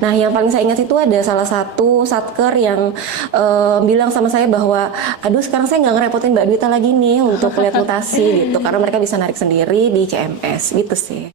Nah, yang paling saya ingat itu ada salah satu satker yang bilang sama saya bahwa, aduh sekarang saya nggak ngerepotin Mbak Dwita lagi nih untuk lihat mutasi gitu, karena mereka bisa narik sendiri di CMS gitu sih.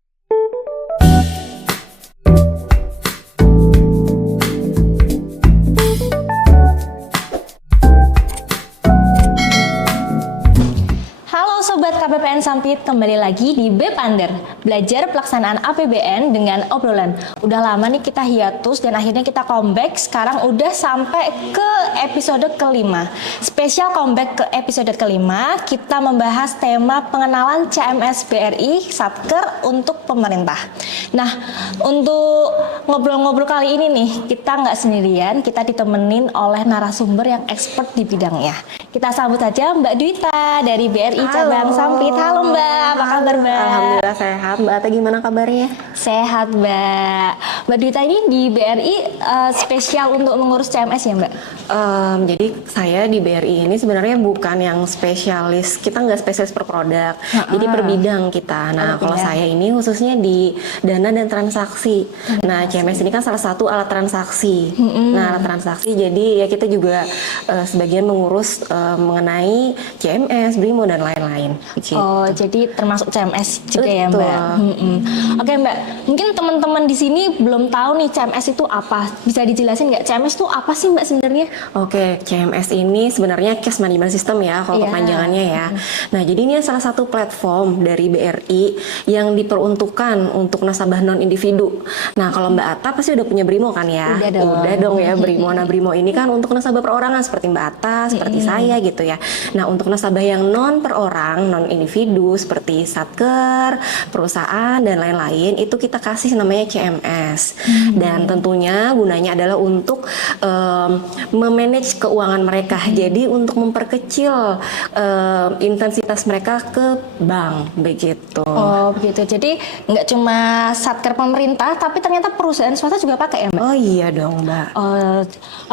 Sobat KPPN Sampit, kembali lagi di Bepander, belajar pelaksanaan APBN dengan obrolan. Udah lama nih kita hiatus dan akhirnya kita comeback, sekarang udah sampai ke episode kelima. Spesial comeback ke episode kelima, kita membahas tema pengenalan CMS BRI Satker untuk pemerintah. Nah, untuk ngobrol-ngobrol kali ini nih, kita nggak sendirian, kita ditemenin oleh narasumber yang expert di bidangnya. Kita sambut saja Mbak Dwita dari BRI Cabang Sampit. Halo Mbak, apa kabar Mbak? Alhamdulillah sehat. Mbak Ata gimana kabarnya? Sehat Mbak. Mbak Dwita ini di BRI spesial untuk mengurus CMS ya Mbak? Jadi saya di BRI ini sebenarnya bukan yang spesialis, kita nggak spesialis per produk, jadi per bidang kita. Nah, kalau saya ini khususnya di dana dan transaksi. Nah, CMS ini kan salah satu alat transaksi. Nah, alat transaksi jadi ya kita juga sebagian mengurus mengenai CMS, BRIMO dan lain-lain. Gitu. Oh, jadi termasuk CMS juga ya Mbak? Oke Mbak, mungkin teman-teman di sini belum tahu nih CMS itu apa. Bisa dijelasin nggak CMS itu apa sih Mbak sebenarnya? Oke, CMS ini sebenarnya Cash Management System ya, kalau kepanjangannya ya. Nah, jadi ini salah satu platform dari BRI yang diperuntukkan untuk nasabah non individu. Nah, kalau Mbak Atta pasti udah punya BRIMO kan ya? Udah dong ya BRIMO. Nah, BRIMO ini kan untuk nasabah perorangan seperti Mbak Atta, seperti saya gitu ya. Nah, untuk nasabah yang non perorang, non individu seperti satker, perusahaan dan lain-lain itu kita kasih namanya CMS. Dan tentunya gunanya adalah untuk memanage keuangan mereka. Jadi untuk memperkecil intensitas mereka ke bank begitu. Oh begitu. Jadi nggak cuma satker pemerintah, tapi ternyata perusahaan swasta juga pakai ya Mbak? Oh iya dong Mbak.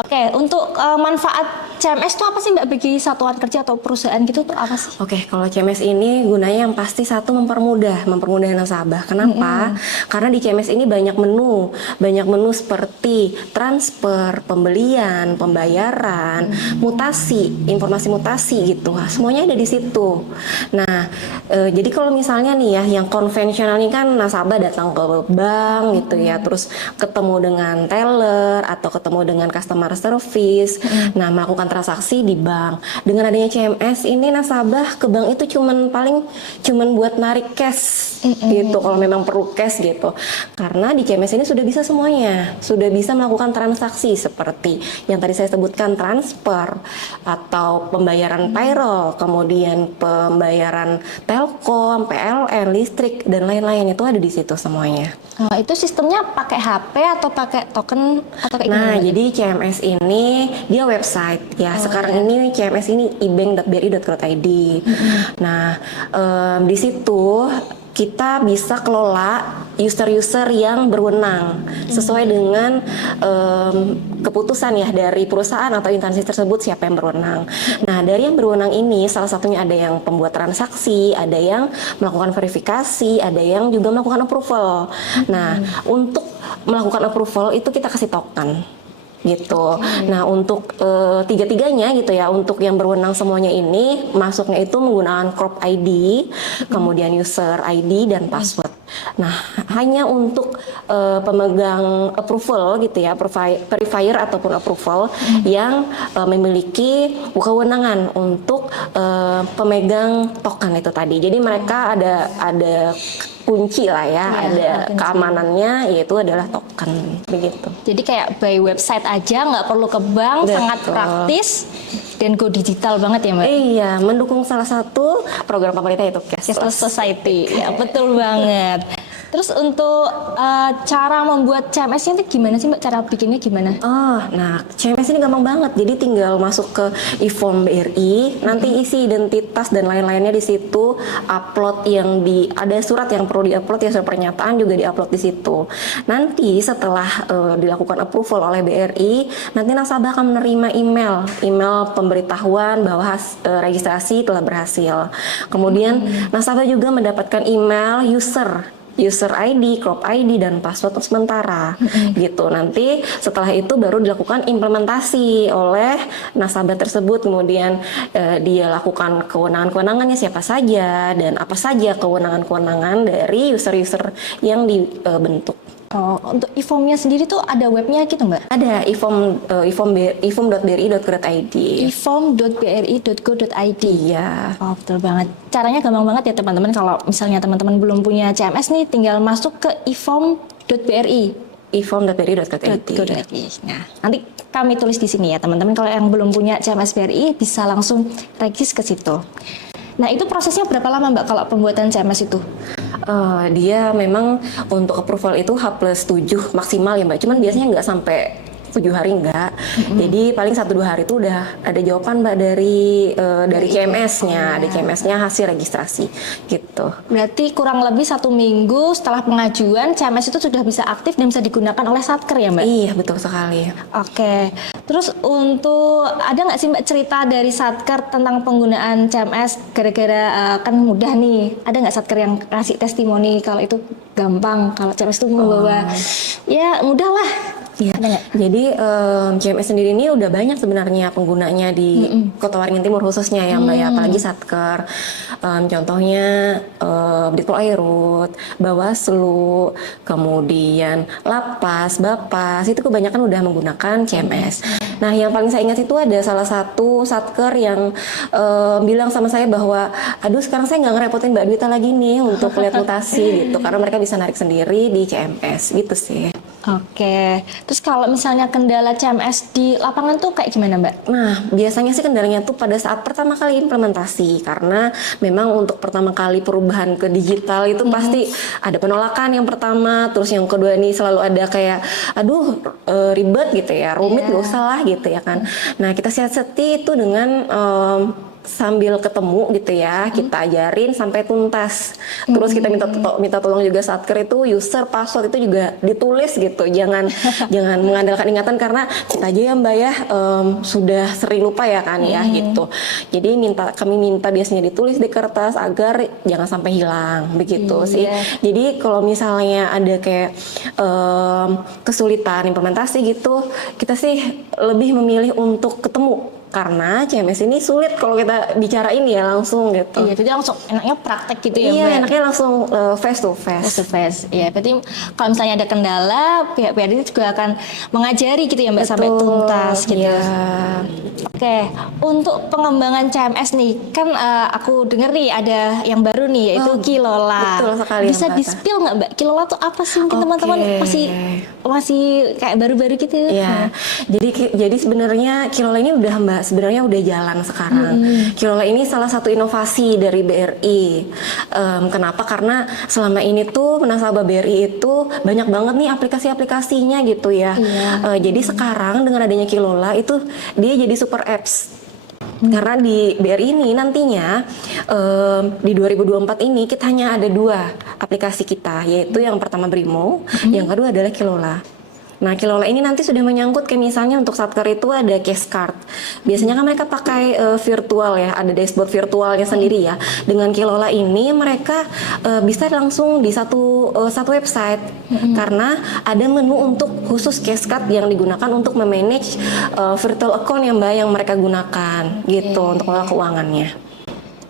Oke. Untuk manfaat CMS itu apa sih Mbak bagi satuan kerja atau perusahaan gitu tuh apa sih? Oke, kalau CMS ini gunanya yang pasti satu mempermudah nasabah. Kenapa? Karena di CMS ini banyak menu seperti transfer, pembelian, pembayaran, mutasi, informasi mutasi gitu. Semuanya ada di situ. Nah, jadi kalau misalnya nih ya, yang konvensional ini kan nasabah datang ke bank gitu ya, terus ketemu dengan teller atau ketemu dengan customer service, nah melakukan transaksi di bank. Dengan adanya CMS ini nasabah ke bank itu cuman buat narik cash gitu, kalau memang perlu cash gitu. Karena di CMS ini sudah bisa semuanya, sudah bisa melakukan transaksi seperti yang tadi saya sebutkan, transfer atau pembayaran payroll, kemudian pembayaran telkom, PLN, listrik dan lain-lain itu ada di situ semuanya. Itu sistemnya pakai HP atau pakai token atau kayak gimana? Nah, jadi CMS ini dia website ya. Sekarang ini CMS ini ibank.bri.co.id. Nah, di situ kita bisa kelola user-user yang berwenang sesuai dengan keputusan ya dari perusahaan atau instansi tersebut siapa yang berwenang. Nah, dari yang berwenang ini salah satunya ada yang pembuat transaksi, ada yang melakukan verifikasi, ada yang juga melakukan approval. Nah, untuk melakukan approval itu kita kasih token gitu. Nah, untuk tiga-tiganya gitu ya, untuk yang berwenang semuanya ini masuknya itu menggunakan crop ID, kemudian user ID dan password. Nah, hanya untuk pemegang approval gitu ya, verifier ataupun approval yang memiliki kewenangan untuk pemegang token itu tadi. Jadi mereka ada kunci lah ya, ada keamanannya, yaitu adalah token begitu. Jadi kayak by website aja, nggak perlu ke bank. Betul. Sangat praktis dan go digital banget ya Mbak? Iya, mendukung salah satu program pemerintah itu Cashless Society. Ya betul banget. Terus untuk cara membuat CMS-nya itu gimana sih Mbak? Cara bikinnya gimana? Nah CMS ini gampang banget. Jadi tinggal masuk ke e-form BRI, nanti isi identitas dan lain-lainnya di situ, upload ada surat yang perlu diupload ya, surat pernyataan juga diupload di situ. Nanti setelah dilakukan approval oleh BRI, nanti nasabah akan menerima email pemberitahuan bahwa registrasi telah berhasil. Kemudian nasabah juga mendapatkan email user user ID, crop ID, dan password sementara gitu. Nanti setelah itu baru dilakukan implementasi oleh nasabah tersebut, kemudian dia lakukan kewenangan-kewenangannya siapa saja dan apa saja kewenangan-kewenangan dari user-user yang dibentuk. Oh, untuk e-formnya sendiri tuh ada webnya gitu Mbak? Ada ifom.bri.co.id. ifom.bri.go.id. Iya. Oh, betul banget. Caranya gampang banget ya teman-teman. Kalau misalnya teman-teman belum punya CMS nih, tinggal masuk ke ifom.bri. ifom.bri.co.id. Nah, nanti kami tulis di sini ya teman-teman. Kalau yang belum punya CMS BRI bisa langsung regis ke situ. Nah, itu prosesnya berapa lama Mbak kalau pembuatan CMS itu? Dia memang untuk approval itu H+7 maksimal ya Mbak. Cuman biasanya nggak sampai 7 hari enggak. Jadi paling 1-2 hari itu udah ada jawaban Mbak dari CMS-nya, ada CMS-nya hasil registrasi gitu. Berarti kurang lebih 1 minggu setelah pengajuan CMS itu sudah bisa aktif dan bisa digunakan oleh Satker ya Mbak? Iya betul sekali. Oke. Terus untuk ada nggak sih Mbak cerita dari Satker tentang penggunaan CMS gara-gara kan mudah nih? Ada nggak Satker yang kasih testimoni kalau itu gampang, kalau CMS itu membawa ya mudah lah? Ya, jadi CMS sendiri ini udah banyak sebenarnya penggunanya di Kota Waringin Timur khususnya ya Mbak ya, apalagi Satker. Contohnya Ditpol Airut, Bawaslu, kemudian Lapas, Bapas, itu kebanyakan udah menggunakan CMS. Nah, yang paling saya ingat itu ada salah satu Satker yang bilang sama saya bahwa, aduh sekarang saya nggak ngerepotin Mbak Dwita lagi nih untuk lihat mutasi gitu, karena mereka bisa narik sendiri di CMS gitu sih. Oke, terus kalau misalnya kendala CMS di lapangan tuh kayak gimana Mbak? Nah, biasanya sih kendalanya tuh pada saat pertama kali implementasi, karena memang untuk pertama kali perubahan ke digital itu pasti ada penolakan yang pertama, terus yang kedua ini selalu ada kayak, aduh ribet gitu ya, rumit gak usah lah gitu ya kan. Nah, kita siasati itu dengan sambil ketemu gitu ya, kita ajarin sampai tuntas. Terus kita minta tolong juga Satker itu user password itu juga ditulis gitu. Jangan mengandalkan ingatan, karena kita aja ya Mbak ya sudah sering lupa ya kan ya gitu. Jadi kami minta biasanya ditulis di kertas agar jangan sampai hilang begitu sih. Jadi kalau misalnya ada kayak kesulitan implementasi gitu, kita sih lebih memilih untuk ketemu. Karena CMS ini sulit kalau kita bicarain ya langsung gitu. Iya, jadi langsung enaknya praktek gitu ya Mbak? Iya, enaknya langsung face to face. Face to face, ya. Berarti kalau misalnya ada kendala, pihak BRI juga akan mengajari gitu ya Mbak. Betul, sampai tuntas gitu. Iya. Oke, untuk pengembangan CMS nih, kan aku denger nih ada yang baru nih, yaitu Kilola. Betul sekali. Bisa di-spill nggak Mbak? Kilola tuh apa sih? Mungkin teman-teman masih kayak baru-baru gitu. Iya. Jadi sebenarnya Kilola ini udah Mbak, sebenarnya udah jalan sekarang. Kilola ini salah satu inovasi dari BRI. Kenapa? Karena selama ini tuh nasabah BRI itu banyak banget nih aplikasi-aplikasinya gitu ya. Jadi sekarang dengan adanya Kilola itu dia jadi super apps. Karena di BRI ini nantinya di 2024 ini kita hanya ada 2 aplikasi kita, yaitu yang pertama Brimo, yang kedua adalah Kilola. Nah, Kilola ini nanti sudah menyangkut kayak misalnya untuk Satker itu ada cash card. Biasanya kan mereka pakai virtual ya, ada dashboard virtualnya sendiri ya. Dengan Kilola ini mereka bisa langsung di satu website, karena ada menu untuk khusus cash card yang digunakan untuk memanage virtual account yang Mbak yang mereka gunakan gitu untuk mengelola keuangannya.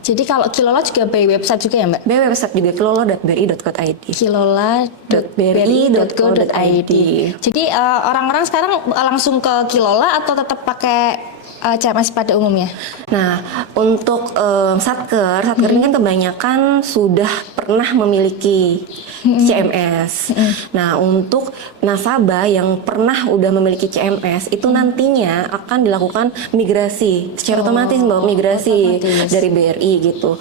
Jadi kalau Kilola juga by website juga ya Mbak? By website juga kilola.bri.co.id. kilola.bri.co.id. Jadi orang-orang sekarang langsung ke Kilola atau tetap pakai CMS pada umumnya? Nah, untuk Satker ini kan kebanyakan sudah pernah memiliki CMS. Nah, untuk nasabah yang pernah udah memiliki CMS itu nantinya akan dilakukan migrasi secara otomatis Mbak, migrasi dari BRI gitu.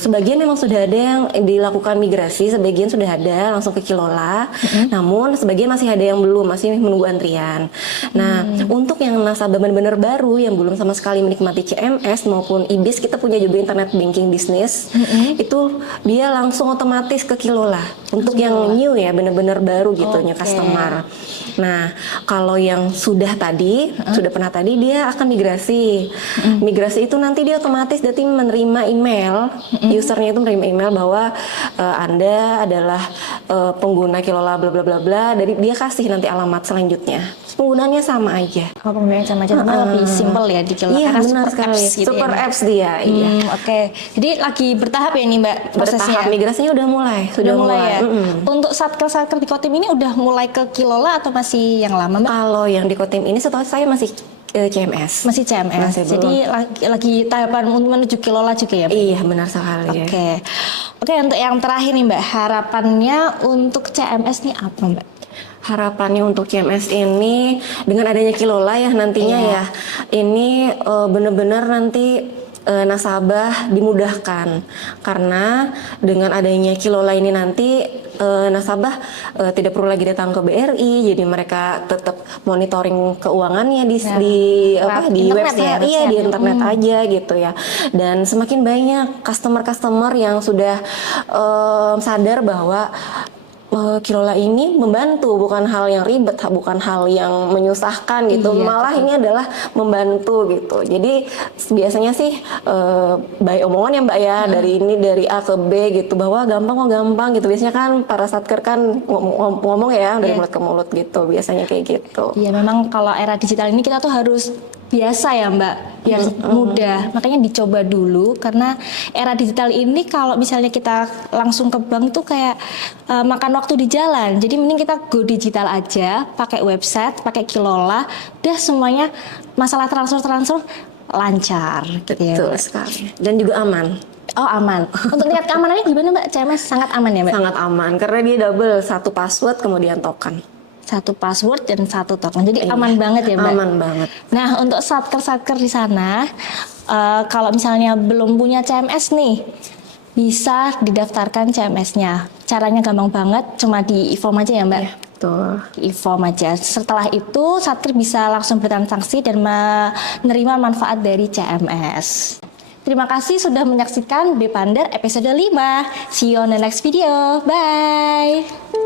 Sebagian memang sudah ada yang dilakukan migrasi, sebagian sudah ada langsung ke Kilola. Namun sebagian masih ada yang belum, masih menunggu antrian. Nah, untuk yang nasabah benar-benar baru baru yang belum sama sekali menikmati CMS maupun IBIS, kita punya juga internet banking bisnis. Itu dia langsung otomatis ke Kilola. Untuk yang new ya, benar-benar baru gitu new customer. Nah, kalau yang sudah pernah tadi, dia akan migrasi. Migrasi itu nanti dia otomatis menerima email, usernya itu menerima email bahwa Anda adalah pengguna Kilola bla bla bla bla. Dari dia kasih nanti alamat selanjutnya. Penggunaannya sama aja. Oh, penggunaannya sama aja, tapi lebih simple ya di Kilola. Iya, karena benar super sekali. apps gitu Super ya, Mbak? apps dia. Iya. Oke. Jadi lagi bertahap ya nih Mbak prosesnya. Bertahap, migrasinya udah mulai. Sudah mulai ya. Untuk satker-satker di Kotim ini udah mulai ke Kilola atau masih yang lama Mbak? Kalau yang di Kotim ini setahu saya masih CMS. Masih CMS. Masih Jadi lagi tahapan menuju Kilola juga ya Mbak? Iya, benar sekali. Oke, untuk yang terakhir nih Mbak, harapannya untuk CMS nih apa Mbak? Harapannya untuk CMS ini dengan adanya Kilola ya nantinya ya, ini benar-benar nanti nasabah dimudahkan, karena dengan adanya Kilola ini nanti nasabah tidak perlu lagi datang ke BRI, jadi mereka tetap monitoring keuangannya di website, di internet aja gitu ya. Dan semakin banyak customer yang sudah sadar bahwa Kilola ini membantu, bukan hal yang ribet, bukan hal yang menyusahkan gitu, malah ini adalah membantu gitu. Jadi biasanya sih baik omongan ya Mbak ya, dari A ke B gitu, bahwa gampang gitu. Biasanya kan para satker kan ngomong ya dari mulut ke mulut gitu, biasanya kayak gitu. Iya, memang kalau era digital ini kita tuh harus biasa ya Mbak, biar mudah. Makanya dicoba dulu, karena era digital ini kalau misalnya kita langsung ke bank tuh kayak makan waktu di jalan. Jadi mending kita go digital aja, pakai website, pakai Kilola, udah semuanya masalah transfer lancar gitu ya. Betul sekali. Dan juga aman. Oh, aman. Untuk tingkat keamanannya gimana Mbak? CMS sangat aman ya Mbak? Sangat aman, karena dia double, satu password kemudian token. Satu password dan satu token, jadi aman banget ya Mbak? Aman banget. Nah, untuk satker di sana, kalau misalnya belum punya CMS nih, bisa didaftarkan CMS-nya. Caranya gampang banget, cuma di e-form aja ya Mbak? Ya, betul. E-form aja. Setelah itu, satker bisa langsung bertransaksi dan menerima manfaat dari CMS. Terima kasih sudah menyaksikan Bepander episode 5. See you on the next video. Bye!